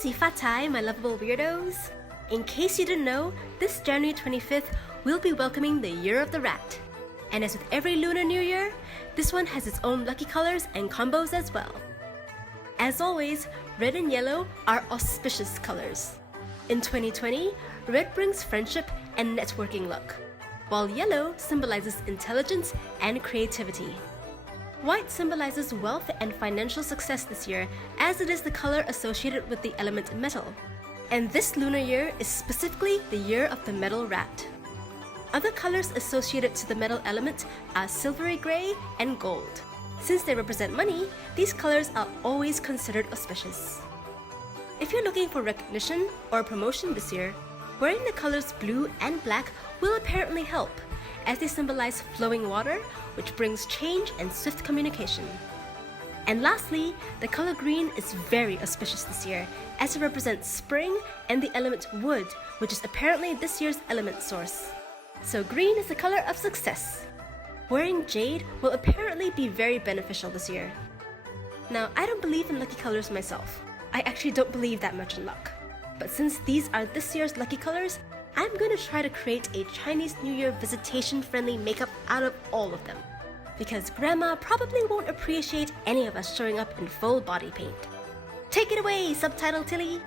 si fatai, my lovable weirdos! In case you didn't know, this January 25th, we'll be welcoming the Year of the Rat. And as with every Lunar New Year, this one has its own lucky colors and combos as well. As always, red and yellow are auspicious colors. In 2020, red brings friendship and networking luck, while yellow symbolizes intelligence and creativity. White symbolizes wealth and financial success this year, as it is the color associated with the element metal. And this lunar year is specifically the year of the metal rat. Other colors associated to the metal element are silvery gray and gold. Since they represent money, these colors are always considered auspicious. If you're looking for recognition or promotion this year, wearing the colors blue and black will apparently help, as they symbolize flowing water, which brings change and swift communication. And lastly, the color green is very auspicious this year, as it represents spring and the element wood, which is apparently this year's element source. So green is the color of success. Wearing jade will apparently be very beneficial this year. Now, I don't believe in lucky colors myself. I actually don't believe that much in luck. But since these are this year's lucky colors, I'm going to try to create a Chinese New Year visitation-friendly makeup out of all of them. Because Grandma probably won't appreciate any of us showing up in full body paint. Take it away, Subtitle Tilly!